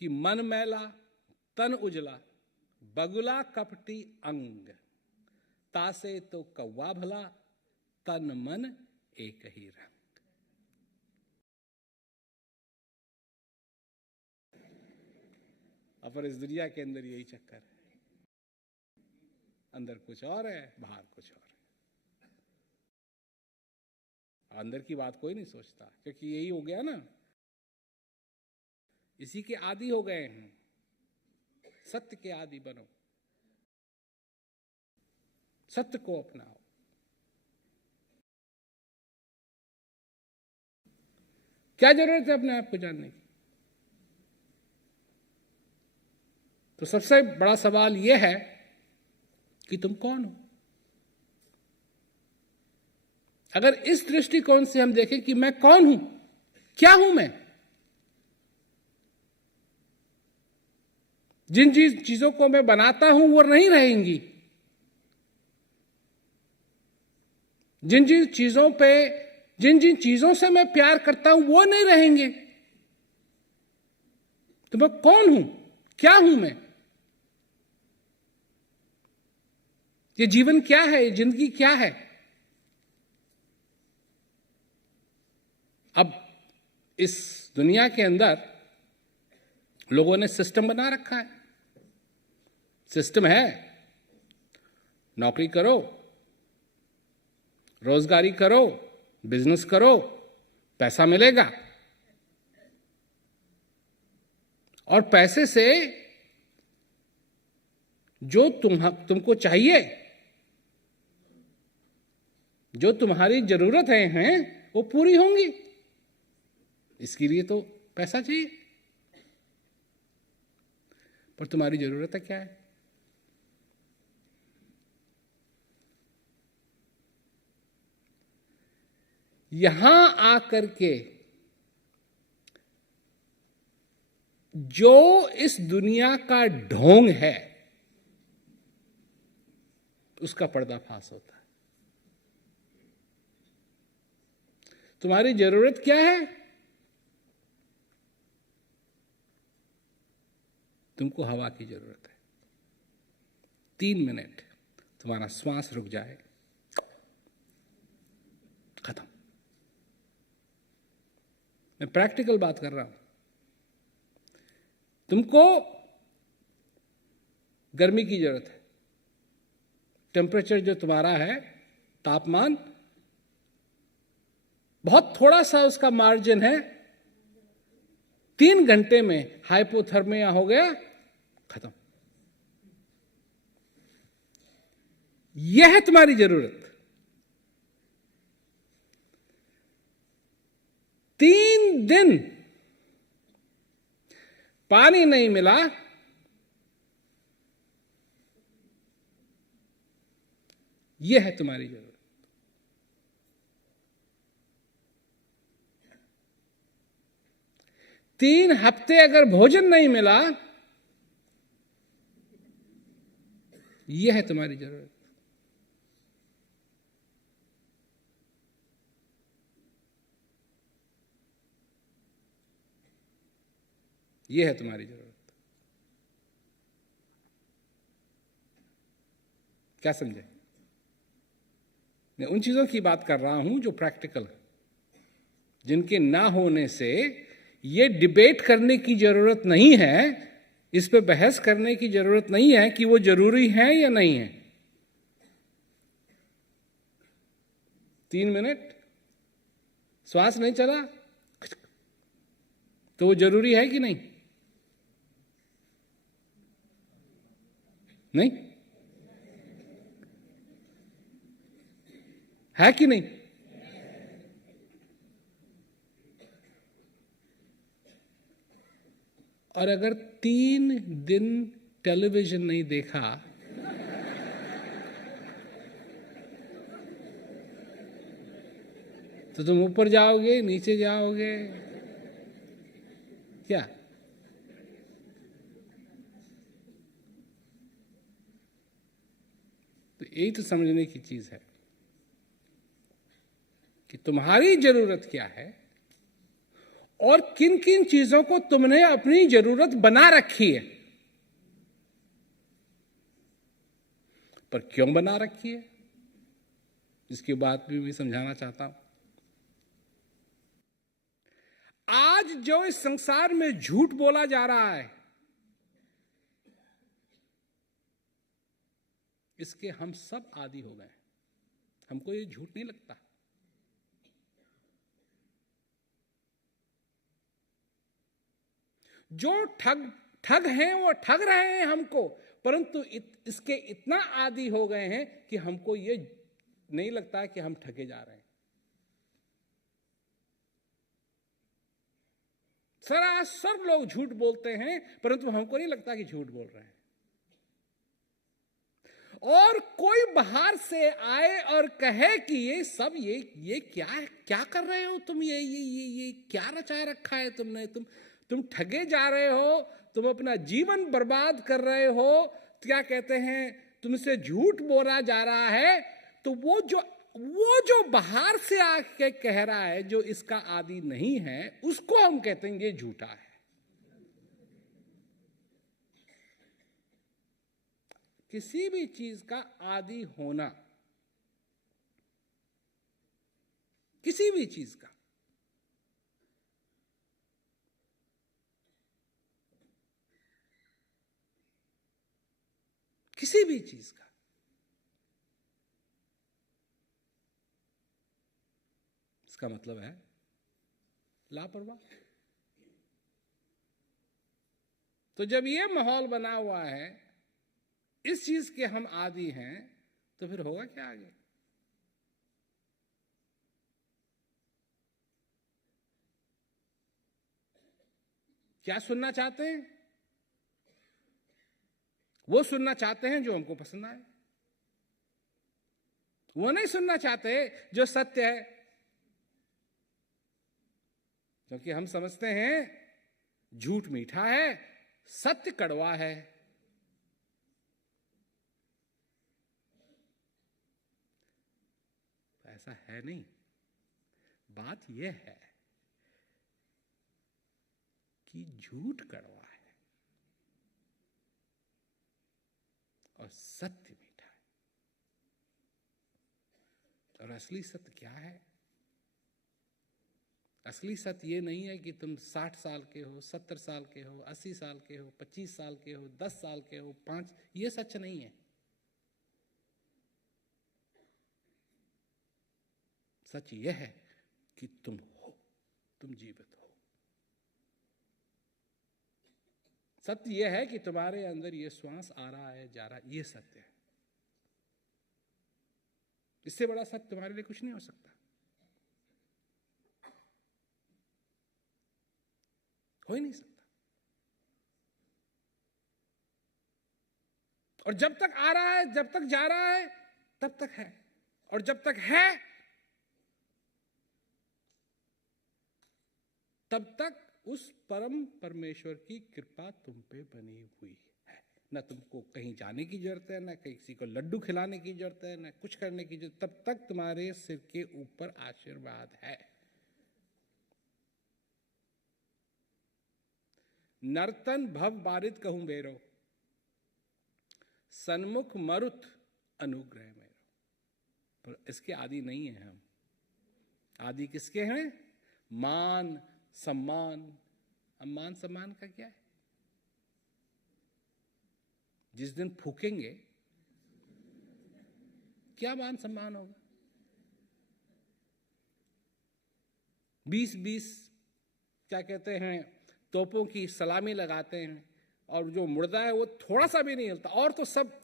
कि मन मैला तन उजला बगुला कपटी अंग, तासे तो कौवा भला तन मन एक ही रंग। पर इस दुनिया के अंदर यही चक्कर है, अंदर कुछ और है, बाहर कुछ और है। अंदर की बात कोई नहीं सोचता, क्योंकि यही हो गया ना, इसी के आदी हो गए हैं। सत्य के आदी बनो, सत्य को अपनाओ। क्या जरूरत है अपने आप को जानने की? तो सबसे बड़ा सवाल यह है कि तुम कौन हो। अगर इस दृष्टिकोण से हम देखें कि मैं कौन हूं, क्या हूं मैं, जिन चीजों को मैं बनाता हूं वो नहीं रहेंगी, जिन जिन चीजों से मैं प्यार करता हूं वो नहीं रहेंगे। तो मैं कौन हूं, क्या हूं मैं, ये जीवन क्या है, ये जिंदगी क्या है। अब इस दुनिया के अंदर लोगों ने सिस्टम बना रखा है। सिस्टम है, नौकरी करो, रोजगारी करो, बिजनेस करो, पैसा मिलेगा, और पैसे से जो तुमको चाहिए, जो तुम्हारी जरूरतें हैं वो पूरी होंगी। इसके लिए तो पैसा चाहिए। पर तुम्हारी जरूरत क्या है? यहां आकर के जो इस दुनिया का ढोंग है उसका पर्दाफाश होता है। तुम्हारी जरूरत क्या है? तुमको हवा की जरूरत है। 3 मिनट तुम्हारा श्वास रुक जाए, खत्म। मैं प्रैक्टिकल बात कर रहा हूं। तुमको गर्मी की जरूरत है, टेम्परेचर जो तुम्हारा है, तापमान, बहुत थोड़ा सा उसका मार्जिन है, 3 घंटे में हाइपोथर्मिया हो गया, खत्म। यह है तुम्हारी जरूरत। 3 दिन पानी नहीं मिला, यह है तुम्हारी जरूरत। 3 हफ्ते अगर भोजन नहीं मिला, यह है तुम्हारी जरूरत। यह है तुम्हारी जरूरत। क्या समझे? मैं उन चीजों की बात कर रहा हूं जो प्रैक्टिकल है, जिनके ना होने से ये डिबेट करने की जरूरत नहीं है, इस पे बहस करने की जरूरत नहीं है कि वो जरूरी है या नहीं है। 3 मिनट श्वास नहीं चला तो वो जरूरी है कि नहीं? नहीं है कि नहीं? और अगर 3 दिन टेलीविजन नहीं देखा तो तुम ऊपर जाओगे, नीचे जाओगे, क्या? तो यही तो समझने की चीज है कि तुम्हारी जरूरत क्या है और किन किन चीजों को तुमने अपनी जरूरत बना रखी है, पर क्यों बना रखी है, इसकी बात भी मैं समझाना चाहता हूं। आज जो इस संसार में झूठ बोला जा रहा है, इसके हम सब आदी हो गए। हमको ये झूठ नहीं लगता। जो ठग हैं वो ठग रहे हैं हमको, परंतु इसके इतना आदी हो गए हैं कि हमको ये नहीं लगता कि हम ठगे जा रहे हैं। सरासर लोग झूठ बोलते हैं, परंतु हमको नहीं लगता कि झूठ बोल रहे हैं। और कोई बाहर से आए और कहे कि ये सब ये क्या कर रहे हो तुम, ये क्या रचा रखा है तुमने, तुम ठगे जा रहे हो, तुम अपना जीवन बर्बाद कर रहे हो, क्या कहते हैं, तुमसे झूठ बोला जा रहा है। तो वो जो बाहर से आके कह रहा है, जो इसका आदी नहीं है, उसको हम कहते हैं ये झूठा है। किसी भी चीज का आदी होना, किसी भी चीज का, किसी भी चीज का, इसका मतलब है लापरवाह। तो जब ये माहौल बना हुआ है, इस चीज के हम आदी हैं, तो फिर होगा क्या आगे? क्या सुनना चाहते हैं? वो सुनना चाहते हैं जो हमको पसंद आए। वो नहीं सुनना चाहते जो सत्य है, क्योंकि हम समझते हैं झूठ मीठा है, सत्य कड़वा है। ऐसा है नहीं। बात यह है कि झूठ कड़वा है और सत्य मीठा है। और असली सत्य क्या है? असली सत्य ये नहीं है कि तुम 60 साल के हो, 70 साल के हो, 80 साल के हो, 25 साल के हो, 10 साल के हो, 5, ये सच नहीं है। सच यह है कि तुम हो, तुम जीवित हो। सत्य यह है कि तुम्हारे अंदर ये श्वास आ रहा है, जा रहा है, ये सत्य है। इससे बड़ा सत्य तुम्हारे लिए कुछ नहीं हो सकता, हो ही नहीं सकता। और जब तक आ रहा है, जब तक जा रहा है, तब तक है। और जब तक है, तब तक उस परम परमेश्वर की कृपा तुम पे बनी हुई है। न तुमको कहीं जाने की जरूरत है, न किसी को लड्डू खिलाने की जरूरत है, न कुछ करने की जरूरत, तब तक तुम्हारे सिर के ऊपर आशीर्वाद है। नर्तन भव बारिद कहूं बेरो, सन्मुख मरुत अनुग्रह मेरो। पर इसके आदि नहीं है हम। आदि किसके हैं? मान सम्मान। अब मान सम्मान का क्या है? जिस दिन फूकेंगे, क्या मान सम्मान होगा? 20-20 क्या कहते हैं, तोपों की सलामी लगाते हैं, और जो मुर्दा है वो थोड़ा सा भी नहीं हिलता, और तो सब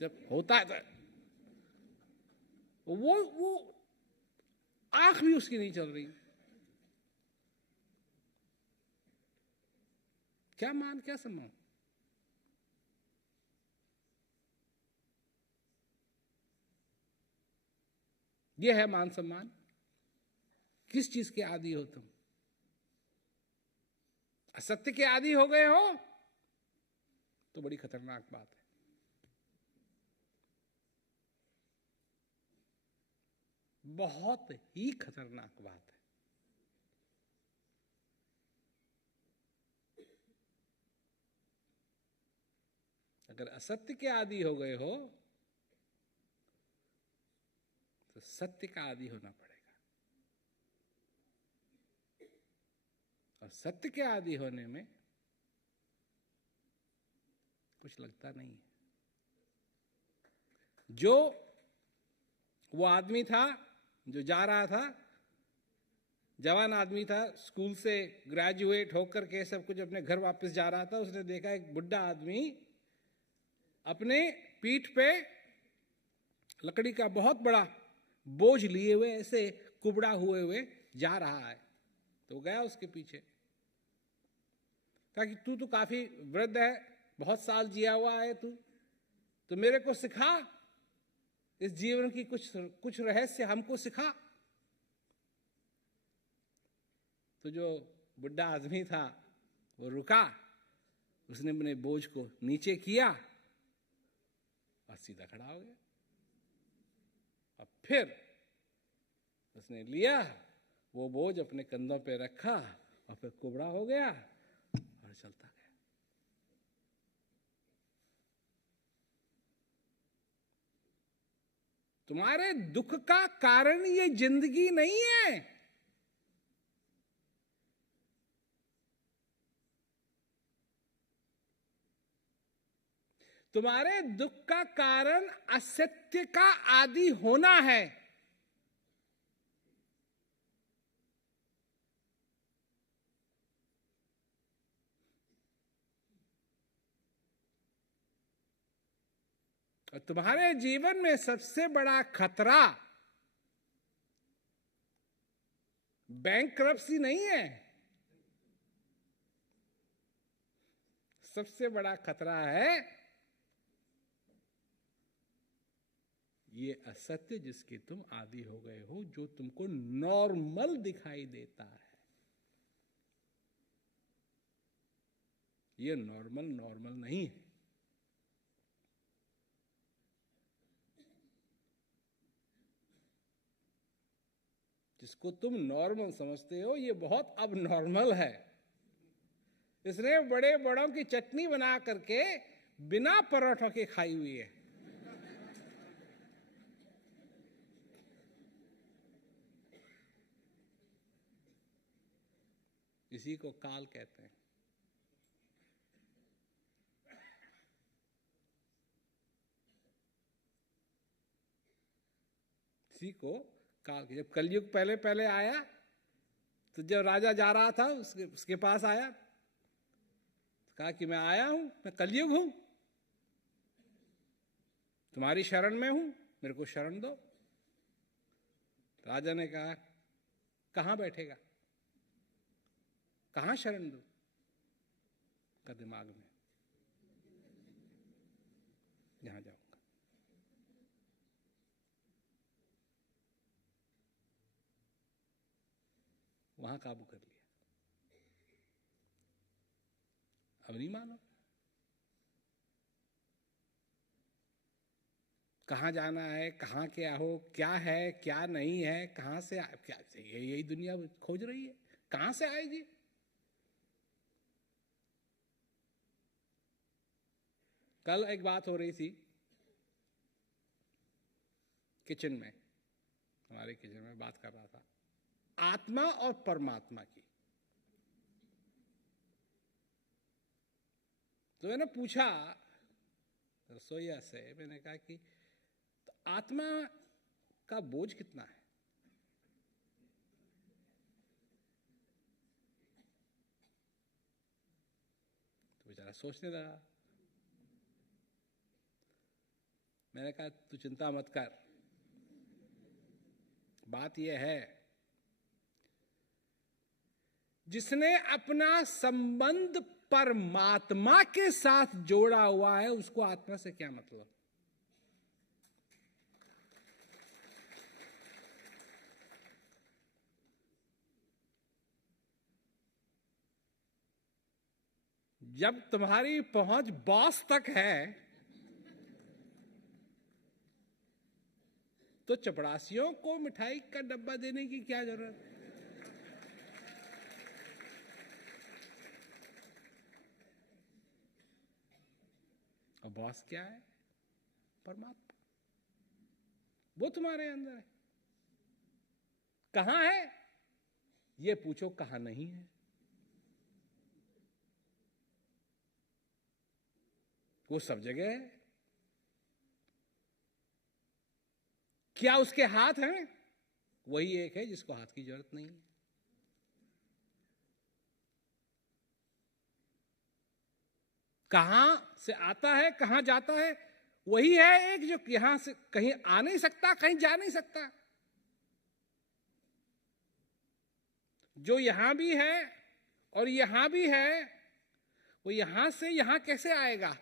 जब होता है तो वो आंख भी उसकी नहीं चल रही। क्या मान, क्या सम्मान? ये है मान सम्मान। किस चीज के आदी हो तुम? असत्य के आदी हो गए हो तो बड़ी खतरनाक बात है। बहुत ही खतरनाक बात है। अगर असत्य के आदी हो गए हो तो सत्य का आदी होना पड़ेगा, और सत्य के आदी होने में कुछ लगता नहीं है। जो वो आदमी था जो जा रहा था, जवान आदमी था, स्कूल से ग्रेजुएट होकर के सब कुछ अपने घर वापस जा रहा था, उसने देखा एक बुढ़ा आदमी अपने पीठ पे लकड़ी का बहुत बड़ा बोझ लिए हुए ऐसे कुबड़ा हुए जा रहा है। तो गया उसके पीछे, कहा कि तू तो काफी वृद्ध है, बहुत साल जिया हुआ है तू, तो मेरे को सिखा, इस जीवन की कुछ रहस्य हमको सिखा। तो जो बुढ़ा आदमी था वो रुका, उसने अपने बोझ को नीचे किया और सीधा खड़ा हो गया, और फिर उसने लिया वो बोझ अपने कंधों पे रखा और फिर कुबड़ा हो गया और चलता गया। तुम्हारे दुख का कारण ये जिंदगी नहीं है। तुम्हारे दुख का कारण असत्य का आदी होना है। और तुम्हारे जीवन में सबसे बड़ा खतरा बैंकरप्सी नहीं है, सबसे बड़ा खतरा है ये असत्य जिसके तुम आदी हो गए हो, जो तुमको नॉर्मल दिखाई देता है। ये नॉर्मल नहीं है। जिसको तुम नॉर्मल समझते हो ये बहुत अब नॉर्मल है। इसने बड़े बड़ों की चटनी बना करके बिना पराठों के खाई हुई है। इसी को काल कहते हैं। इसी को काल। जब कलयुग पहले पहले आया तो जब राजा जा रहा था उसके पास आया, तो कहा कि मैं आया हूं, मैं कलयुग हूं, तुम्हारी शरण में हूं, मेरे को शरण दो। राजा ने कहा कहां बैठेगा, कहां शरण दो? का दिमाग में, जहां जाऊंगा। वहां काबू कर लिया। अब नहीं मानो, कहां जाना है, कहां क्या हो, क्या है क्या नहीं है, कहां से क्या, यही दुनिया खोज रही है, कहां से आएगी। कल एक बात हो रही थी किचन में, हमारे किचन में बात कर रहा था आत्मा और परमात्मा की। तो मैंने पूछा रसोईया से, मैंने कहा कि तो आत्मा का बोझ कितना है? तो बेचारा सोचने लगा। मैंने कहा तू चिंता मत कर, बात यह है जिसने अपना संबंध परमात्मा के साथ जोड़ा हुआ है उसको आत्मा से क्या मतलब। जब तुम्हारी पहुंच बॉस तक है तो चपरासियों को मिठाई का डब्बा देने की क्या जरूरत है? और बॉस क्या है? परमात्मा। वो तुम्हारे अंदर है। कहां है ये पूछो, कहां नहीं है। वो सब जगह है। क्या उसके हाथ हैं? वही एक है जिसको हाथ की जरूरत नहीं है। कहां से आता है, कहां जाता है? वही है एक जो यहां से कहीं आ नहीं सकता, कहीं जा नहीं सकता। जो यहां भी है और यहां भी है, वो यहां से यहां कैसे आएगा?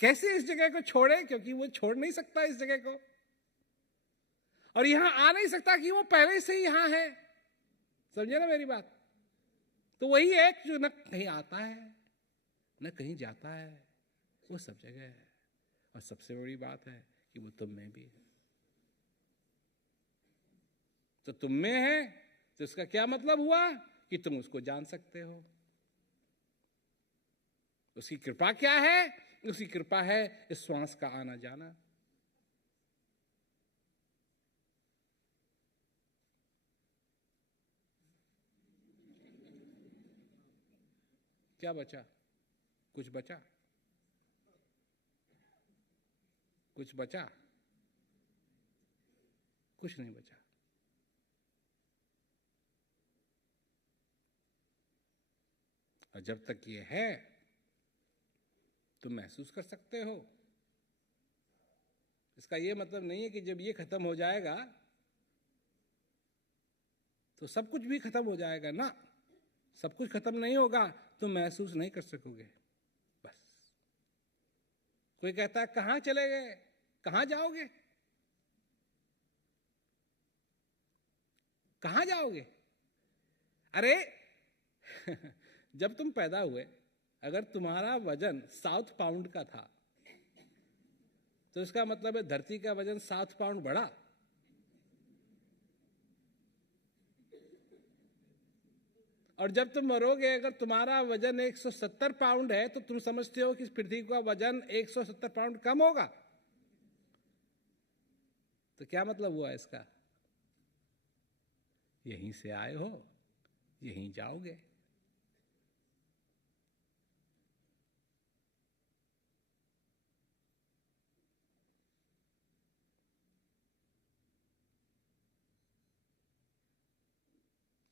कैसे इस जगह को छोड़े? क्योंकि वो छोड़ नहीं सकता इस जगह को, और यहां आ नहीं सकता कि वो पहले से ही यहां है। समझे ना मेरी बात? तो वही एक जो न कहीं आता है न कहीं जाता है, वो सब जगह है। और सबसे बड़ी बात है कि वो तुम में भी है। तो तुम में है तो इसका क्या मतलब हुआ कि तुम उसको जान सकते हो। उसकी कृपा क्या है? उसकी कृपा है इस श्वास का आना जाना। क्या बचा? कुछ बचा? कुछ बचा? कुछ नहीं बचा। और जब तक ये है तुम महसूस कर सकते हो। इसका ये मतलब नहीं है कि जब ये खत्म हो जाएगा तो सब कुछ भी खत्म हो जाएगा ना। सब कुछ खत्म नहीं होगा, तुम महसूस नहीं कर सकोगे। बस। कोई कहता है कहां चले गए, कहां जाओगे? कहां जाओगे? अरे जब तुम पैदा हुए, अगर तुम्हारा वजन 7 पाउंड का था तो इसका मतलब है धरती का वजन 7 पाउंड बढ़ा। और जब तुम मरोगे, अगर तुम्हारा वजन 170 पाउंड है तो तुम समझते हो कि पृथ्वी का वजन 170 पाउंड कम होगा। तो क्या मतलब हुआ इसका? यहीं से आए हो, यहीं जाओगे।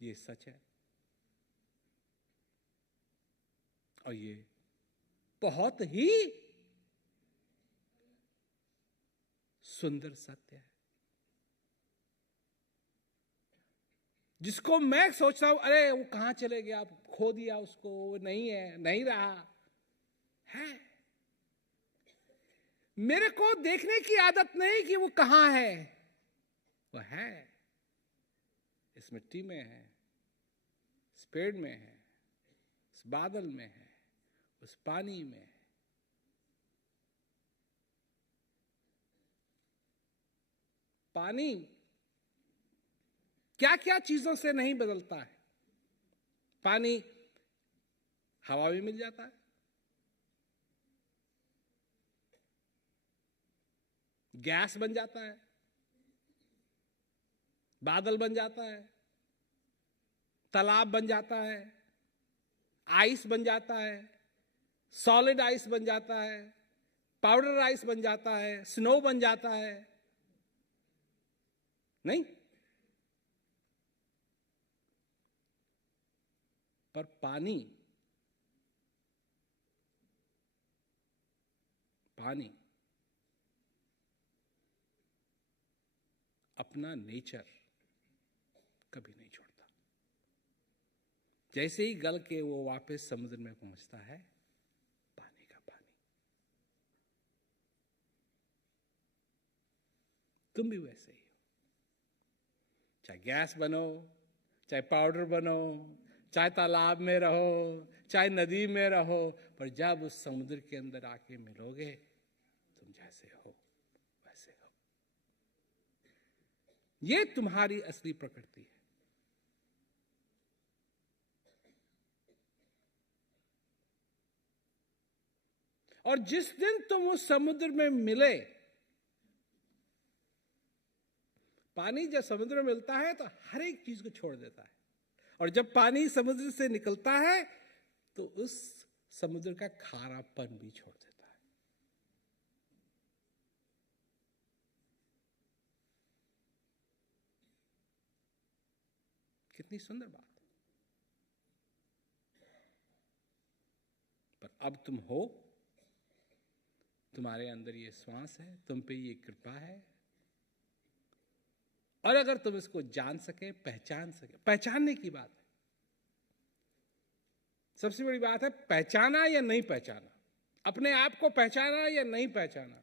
ये सच है। और ये बहुत ही सुंदर सत्य है, जिसको मैं सोच रहा हूं अरे वो कहां चले गया, आप खो दिया उसको, वो नहीं है, नहीं रहा है। मेरे को देखने की आदत नहीं कि वो कहां है। वो है, इस मिट्टी में है, इस पेड़ में है, इस बादल में है, उस पानी में है। पानी क्या क्या चीजों से नहीं बदलता है। पानी हवा भी मिल जाता है, गैस बन जाता है, बादल बन जाता है, तालाब बन जाता है, आइस बन जाता है, सॉलिड आइस बन जाता है, पाउडर आइस बन जाता है, स्नो बन जाता है। नहीं, पर पानी, पानी अपना नेचर कभी नहीं छोड़ता। जैसे ही गल के वो वापस समुद्र में पहुंचता है, पानी का पानी। तुम भी वैसे ही हो। चाहे गैस बनो, चाहे पाउडर बनो, चाहे तालाब में रहो, चाहे नदी में रहो, पर जब उस समुद्र के अंदर आके मिलोगे, तुम जैसे हो वैसे हो। ये तुम्हारी असली प्रकृति है। और जिस दिन तुम उस समुद्र में मिले, पानी जब समुद्र में मिलता है तो हर एक चीज को छोड़ देता है, और जब पानी समुद्र से निकलता है तो उस समुद्र का खारापन भी छोड़ देता है। कितनी सुंदर बात। पर अब तुम हो, तुम्हारे अंदर ये श्वास है, तुम पे ये कृपा है, और अगर तुम इसको जान सके, पहचान सके, पहचानने की बात है, सबसे बड़ी बात है पहचाना या नहीं पहचाना, अपने आप को पहचाना या नहीं पहचाना।